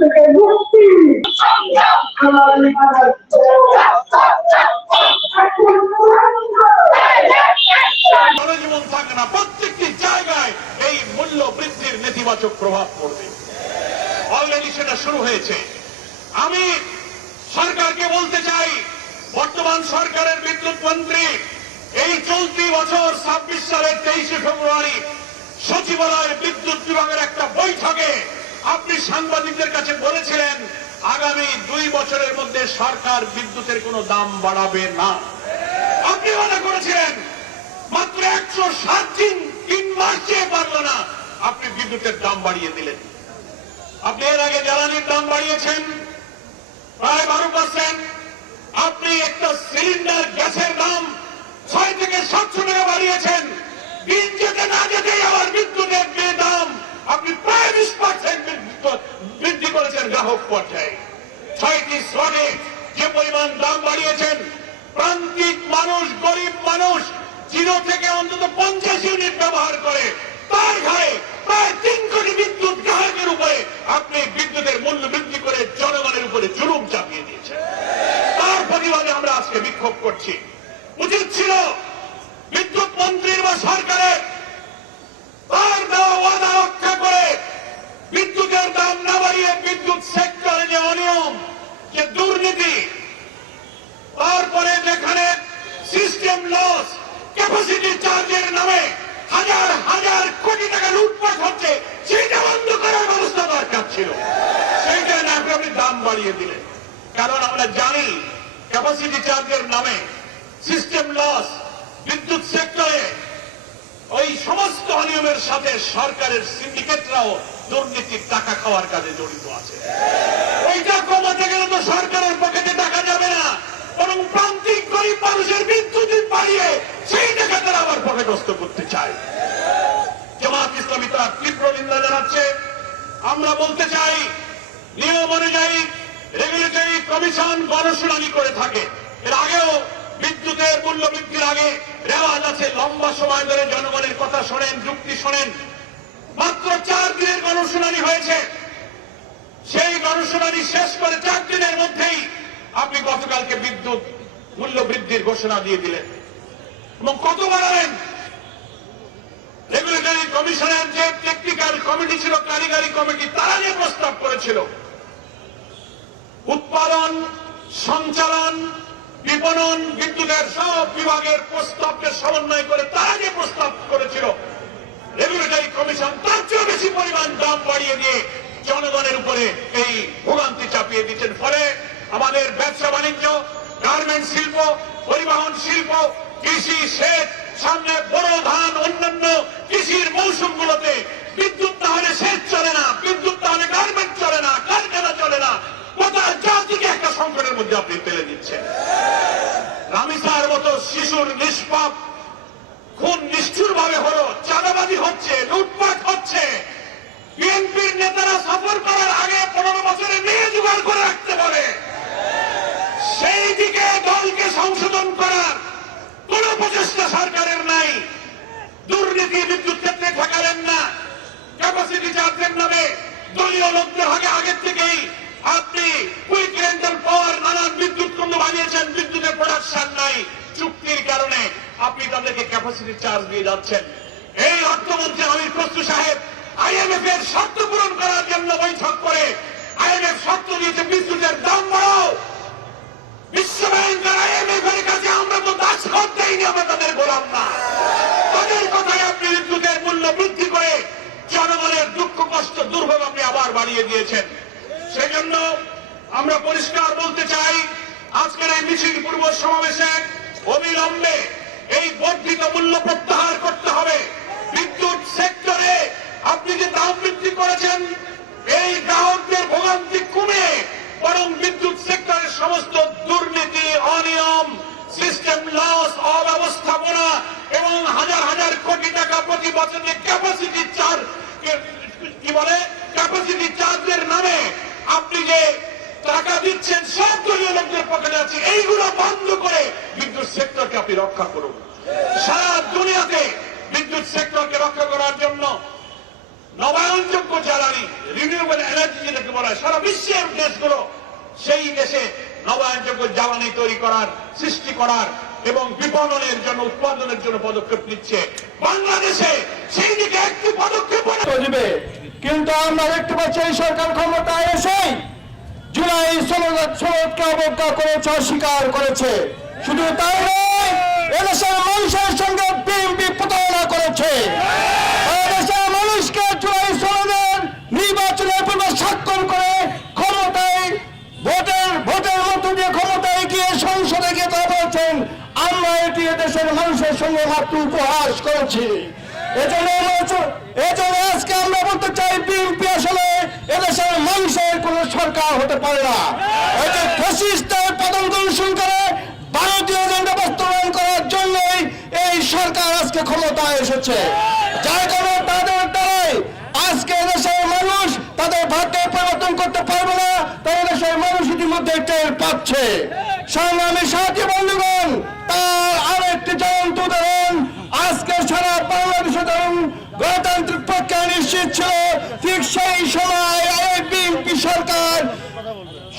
থেকে মুক্তি জনজীবন থাকে না, প্রত্যেকটি জায়গায় এই মূল্য বৃদ্ধির নেতিবাচক প্রভাব পড়বে। অলরেডি সেটা শুরু হয়েছে। আমি সরকারকে বলতে চাই, বর্তমান সরকারের বিদ্যুৎ মন্ত্রী এই চলতি বছর 26 সালের 23শে ফেব্রুয়ারি সচিবালয়ের বিদ্যুৎ বিভাগের একটা বৈঠকে আপনি সাংবাদিকদের কাছে বলেছিলেন আগামী 2 বছরের মধ্যে সরকার বিদ্যুতের কোনো দাম বাড়াবে না। আপনি মনে করেছিলেন মাত্র 107 দিন 3 মাস চেয়ে পারল না, আপনি বিদ্যুতের দাম বাড়িয়ে দিলেন। আপনি এর আগে জ্বালানির দাম বাড়িয়েছেন প্রায় 12%। আপনি একটা সিলিন্ডার গ্যাসের দাম 6 থেকে 700 টাকা বাড়িয়েছেন। দিন যেতে না যেতেই আবার বিদ্যুতের যে দাম আপনি প্রায় 20% বৃদ্ধি করেছেন গ্রাহক পর্যায়ে। 6টি স্লটে যে পরিমাণ দাম বাড়িয়েছেন, প্রান্তিক মানুষ, গরিব মানুষ 0 থেকে অন্তত 50 ইউনিট ব্যবহার করে তার ঘরে প্রায় 3 কোটি বিদ্যুৎ গ্রাহকের উপরে আপনি বিদ্যুতের মূল্য বৃদ্ধি করে জনগণের উপরে জুলুম চাপিয়ে দিয়েছেন। তার প্রতিবাদে আমরা আজকে বিক্ষোভ করছি। উচিত ছিল বিদ্যুৎ মন্ত্রীর বা সরকারের তার দেওয়া ওয়াদা রক্ষা করে বিদ্যুতের দাম না বাড়িয়ে বিদ্যুৎ সেক্টরে যে অনিয়ম, যে দুর্নীতি, তারপরে যেখানে সিস্টেম লস, ক্যাপাসিটি চার্জের নামে হাজার হাজার কোটি টাকা লুটপাট হচ্ছে, সেইটা বন্ধ করার ব্যবস্থা দরকার ছিল। সেইটা না আপনি দাম বাড়িয়ে দিলেন। কারণ আমরা জানি ক্যাপাসিটি চার্জের নামে সিস্টেম লস, বিদ্যুৎ সেক্টরে ওই সমস্ত অনিয়মের সাথে সরকারের সিন্ডিকেটরাও দুর্নীতির টাকা খাওয়ার কাজে জড়িত আছে। ওইটা কমাতে গেলে তো সরকারের পকেটে টাকা যাবে না, বরং প্রান্তিক গরিব মানুষের বিদ্যুৎ বাড়িয়ে সেই টাকা তারা আবার পকেটস্থ করতে চায়। জামাত ইসলামী তার তীব্র নিন্দা জানাচ্ছে। আমরা বলতে চাই, নিয়ম অনুযায়ী রেগুলেটরি কমিশন গণশুনানি করে থাকে। এর আগেও বিদ্যুতের মূল্য বৃদ্ধির আগে রেওয়াজ আছে লম্বা সময় ধরে জনগণের কথা শোনেন, যুক্তি শোনেন। মাত্র 4 দিনের গণশুনানি হয়েছে। সেই গণশুনানি শেষ করে 4 দিনের মধ্যেই আপনি গতকালকে বিদ্যুৎ মূল্য বৃদ্ধির ঘোষণা দিয়ে দিলেন এবং কত বাড়ালেন। রেগুলেটরি কমিশনের যে টেকনিক্যাল কমিটি ছিল, কারিগরি কমিটি, তারা যে প্রস্তাব করেছিল উৎপাদন, সঞ্চালন, বিপণন, বিদ্যুতের সব বিভাগের প্রস্তাবকে সমন্বয় করে তারা যে প্রস্তাব করেছিল রেগুলেটরি কমিশন, তার চেয়ে বেশি পরিমাণ দাম বাড়িয়ে দিয়ে জনগণের উপরে এই ভোগান্তি চাপিয়ে দিচ্ছেন। ফলে আমাদের ব্যবসা বাণিজ্য, গার্মেন্ট শিল্প, পরিবহন শিল্প, কৃষি, সেচ, সামনে বড় ধান, অন্যান্য কৃষির মৌসুমগুলোতে বিদ্যুৎ না হলে সেচ চলে না, বিদ্যুৎ না হলে গার্মেন্ট চলে না, কারখানা চলে না। গোটা জাতিকে একটা সংকটের মধ্যে আপনি ফেলে দিচ্ছেন। রামিসার মতো শিশুর নিষ্পাপ খুন নিষ্ঠুর ভাবে হলো, চাঁদাবাজি হচ্ছে, লুটপাট হচ্ছে। বিএনপির নেতারা সফর করার আগে 15 বছরে মেয়ে জোগাড় করে রাখতে পারে। সেই দিকে দলকে সংশোধন করার কোন প্রচেষ্টা সরকারের নাই। দুর্নীতি বিদ্যুৎ ক্ষেত্রে ঠেকালেন না। ক্যাপাসিটি চার্জের নামে দলীয় লোকদের আগের থেকেই আপনি কুইক রেন্টাল পাওয়ার নানান বিদ্যুৎ কেন্দ্র বানিয়েছেন, বিদ্যুতের প্রোডাকশন নাই। চুক্তির কারণে আপনি তাদেরকে ক্যাপাসিটি চার্জ দিয়ে যাচ্ছেন। এই অর্থমন্ত্রী আমির খসরু সাহেব IMF এর শর্ত পূরণ করার জন্য বৈঠক করে IMF শর্ত দিয়েছে বিদ্যুতের দাম বাড়াও। বিশ্বব্যাংক আর IMF এর কাছে আমরা তো দাসখত দেইনি, আমরা তাদের গোলাম না। তাদের কথায় আপনি বিদ্যুতের মূল্য বৃদ্ধি করে জনগণের দুঃখ কষ্ট দুর্ভোগ আপনি আবার বাড়িয়ে দিয়েছেন। সেই জন্য আমরা পরিষ্কার বলতে চাই, আজকের এই মিছিল পূর্ব সমাবেশে অবিলম্বে এই বর্ধিত মূল্য প্রত্যাহার করতে হবে। বিদ্যুৎ সেক্টরে আপনি যে দাম বৃদ্ধি করেছেন, এই গ্রাহকদের ভোগান্তি কমে বরং বিদ্যুৎ সেক্টরের সমস্ত দুর্নীতি, অনিয়ম, সিস্টেম লস, অব্যবস্থাপনা এবং হাজার হাজার কোটি টাকা প্রতি বছর যে ক্যাপাসিটি চার্জ, কি বলে, ক্যাপাসিটি চার্জের নামে আপনি যে টাকা দিচ্ছেন সব দলীয় লোকদের পকেটে আছে, এইগুলো বন্ধ করে বিদ্যুৎ সেক্টরকে আপনি রক্ষা করুন। সারা দুনিয়াতে বিদ্যুৎ সেক্টরকে রক্ষা করার জন্য নবায়নযোগ্য জ্বালানি রিনিউয়েবল এনার্জি যেটাকে বলা হয়, সারা বিশ্বের দেশগুলো সেই দেশে নবায়নযোগ্য জ্বালানি তৈরি করার, সৃষ্টি করার এবং বিপণনের জন্য, উৎপাদনের জন্য পদক্ষেপ নিচ্ছে। বাংলাদেশে সেই দিকে একটি পদক্ষেপ দিবে, কিন্তু আমরা দেখতে পাচ্ছি এই সরকার ক্ষমতায় এসেই জুলাই সনদকে অবজ্ঞা করেছে, অস্বীকার করেছে। শুধু তাই নয়, এদেশের মানুষের সঙ্গে বিএনপি প্রতারণা করেছে। এদেশের মানুষকে জুলাই সনদের নির্বাচনের পূর্বে স্বাক্ষর করে ক্ষমতায় ভোটের মধ্য দিয়ে ক্ষমতায় গিয়ে সংসদে গিয়ে তারা বলছেন আমরা এটি এদেশের মানুষের সঙ্গে মাত্র উপহাস করেছি। এজন্য আজকে আমরা বলতে চাই, বিএনপি আসলে এদেশের মানুষের কোন সরকার হতে পারে না। এই যে ফ্যাসিস্টের পতঙ্গ অনুসরণ করে ভারতীয় এজেন্ডা বাস্তবায়ন করার জন্যই এই সরকার আজকে ক্ষমতায় এসেছে। যার কারণে তাদের দ্বারাই আজকে এদেশের মানুষ তাদের ভাগ্যের পরিবর্তন করতে পারবে না, তাই দেশের মানুষ ইতিমধ্যে টের পাচ্ছে। সংগ্রামী সাথী বন্ধুগণ, তার আরেকটি জ্বলন্ত উদাহরণ আজকে সারা বাংলাদেশে ধরুন গণতান্ত্রিক প্রক্রিয়া নিশ্চিত ছিল, ঠিক সেই সময় এই বিএনপি সরকার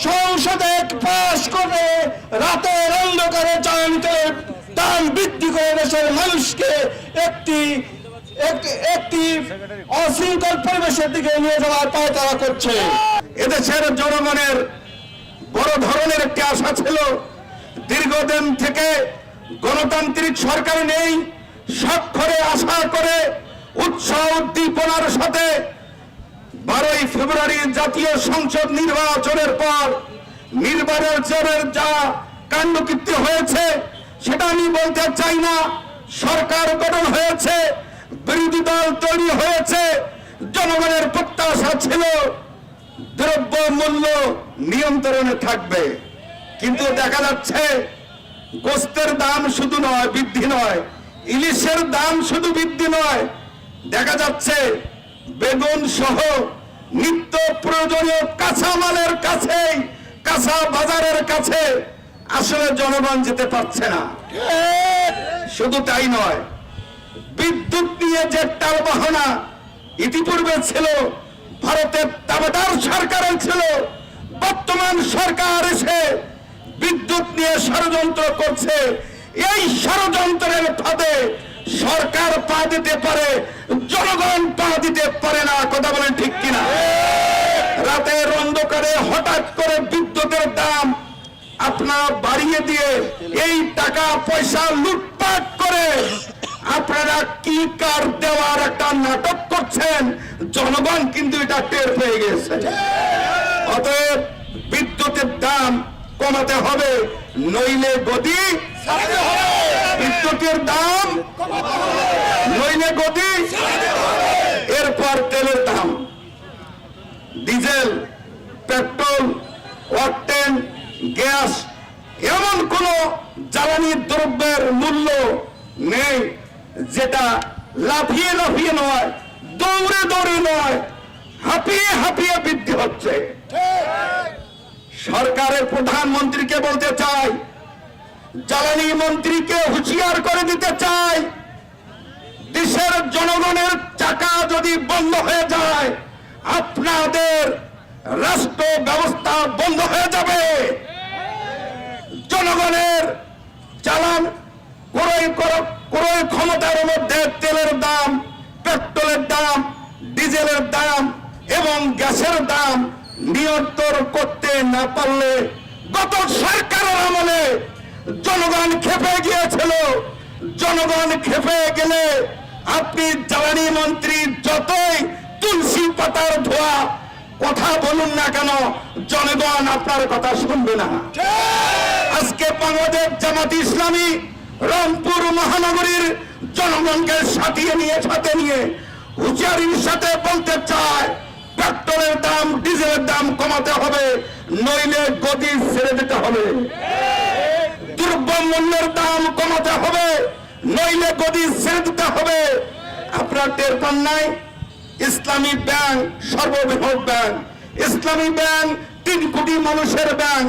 সংসদে পাশ করে রাতের অন্ধকারে জ্বালানি তেলের দাম বৃদ্ধি করে দেশের মানুষকে একটি অশৃঙ্খল পরিবেশের দিকে নিয়ে যাওয়ার পায়তারা করছে। এদেশের জনগণের বড় ধরনের একটি আশা ছিল, দীর্ঘদিন থেকে গণতান্ত্রিক সরকার নেই, স্বাক্ষরে আশা করে উৎসাহ উদ্দীপনার সাথে 12ই ফেব্রুয়ারি জাতীয় সংসদ নির্বাচনের পর নির্বাচনের যা কাণ্ডকীর্তি হয়েছে সেটা আমি বলতে চাই না। সরকার গঠন হয়েছে, বিরোধী দল তৈরি হয়েছে, জনগণের প্রত্যাশা ছিল দ্রব্য মূল্য নিয়ন্ত্রণে থাকবে, কিন্তু দেখা যাচ্ছে গোস্তের দাম শুধু নয় বৃদ্ধি নয়, ইলিশের দাম শুধু বৃদ্ধি নয়, দেখা যাচ্ছে বেগুন সহ নিত্য প্রয়োজনীয় কাঁচামালের কাছে, কাঁচা বাজারের কাছে আসলে জনগণ যেতে পারছে না। শুধু তাই নয়, বিদ্যুৎ নিয়ে যে টালবাহানা ইতিপূর্বে ছিল, ভারতের তাবেদার সরকারের ছিল, বর্তমান সরকার এসে বিদ্যুৎ নিয়ে ষড়যন্ত্র করছে। এই ষড়যন্ত্রের ফাঁদে সরকার পা দিতে পারে, জনগণ পা দিতে পারে না। কথা বলেন ঠিক কিনা? রাতের অন্ধকারে হঠাৎ করে বিদ্যুতের দাম আপনারা বাড়িয়ে দিয়ে এই টাকা পয়সা লুটপাট করে আপনারা কি কার দেওয়ার একটা নাটক করছেন, জনগণ কিন্তু এটা টের পেয়ে গেছে। অতএব বিদ্যুতের দাম কমাতে হবে, নইলে গদি বিদ্যুতের দাম, নইলে গদি। এরপর তেলের দাম, ডিজেল, পেট্রোল, অকটেন, গ্যাস, এমন কোন জ্বালানি দ্রব্যের মূল্য নেই যেটা লাফিয়ে লাফিয়ে নয়, দৌড়ে দৌড়ে নয়, হাঁপিয়ে হাঁপিয়ে বৃদ্ধি হচ্ছে। সরকারের প্রধানমন্ত্রীকে বলতে চাই, জ্বালানি মন্ত্রীকে হুঁশিয়ার করে দিতে চাই, দেশের জনগণের চাকা যদি বন্ধ হয়ে যায় আপনাদের রাষ্ট্র ব্যবস্থা বন্ধ হয়ে যাবে। জনগণের চালান ক্রয় ক্ষমতার মধ্যে তেলের দাম, পেট্রোলের দাম, ডিজেলের দাম এবং গ্যাসের দাম নিয়ন্ত্রণ করতে না পারলে গত সরকারের আমলে জনগণ খেপে গিয়েছিল। জনগণ খেপে গেলে আপনি জ্বালানি মন্ত্রী যতই তুলসী পাতার ধোয়া কথা বলুন না কেন, জনগণ আপনার কথা শুনবে না। আজকে বাংলাদেশ জামাত ইসলামী রংপুর মহানগরীর জনগণকে সাথে নিয়ে হুঁশিয়ারির সাথে বলতে চায়, পেট্রোলের দাম, ডিজেলের দাম কমাতে হবে, নইলে গদি ছেড়ে দিতে হবে। দ্রব্যমূল্যের দাম কমাতে হবে, নইলে গদি ছেড়ে দিতে হবে। আপনার টের পান নাই? ইসলামী ব্যাংক সর্ববৃহৎ ব্যাংক, ইসলামী ব্যাংক 3 কোটি মানুষের ব্যাংক।